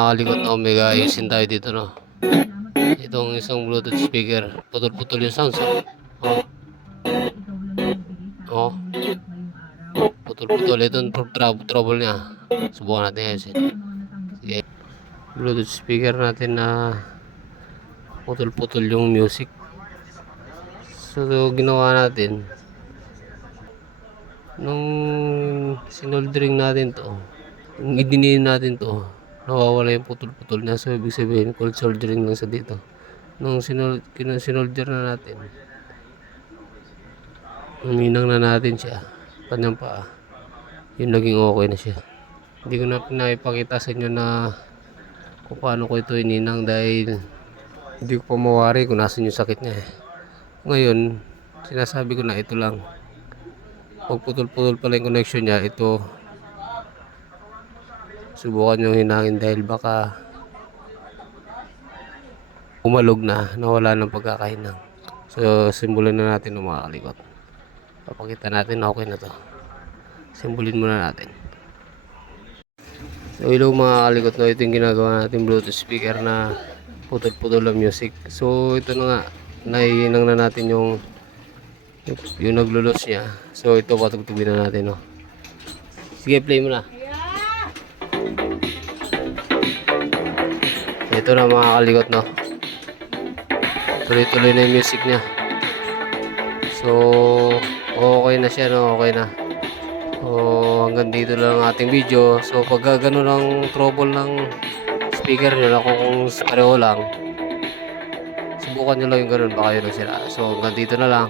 mga kalikot na Omega, ayusin tayo dito, no? Itong isang Bluetooth speaker, putol-putol yung sounds, oh. Oh. Putol-putol. Ito yung trouble niya. Subukan natin ayusin. Sige. Bluetooth speaker natin na putol-putol yung music. So, ginawa natin nung sinoldering natin to, nung idinin natin to, nawawala yung putol-putol na. So, ibig sabihin, cold soldering lang sa dito. Nung sinolder na natin, uminang na natin siya, kanyang paa, yung naging okay na siya. Hindi ko na pinapakita sa inyo na kung paano ko ito ininang dahil hindi ko pa mawari kung nasan yung sakit niya. Ngayon, sinasabi ko na ito lang. Pag putol-putol pala yung connection niya, ito subukan yung hinangin dahil baka umalog na, nawala ng pagkakahinang. So, simulan na natin ng mga kalikot. Papakita natin na okay na to. Simbulin muna natin. So, hello mga kalikot, no? Ito yung ginagawa natin Bluetooth speaker na putol-putol ang music. So, ito na nga, naiinang na natin yung naglulos niya. So, ito patugtugin na natin, no? Sige, play mo na. Ito na mga kalikot, no? Tuloy-tuloy na yung music niya. So, okay na siya, no? Okay na. So, hanggang dito lang ang ating video. So, pag gano'n ang trouble ng speaker nyo, na kung pareho lang, subukan nyo lang yung gano'n, baka yun ang sira. So, hanggang dito na lang.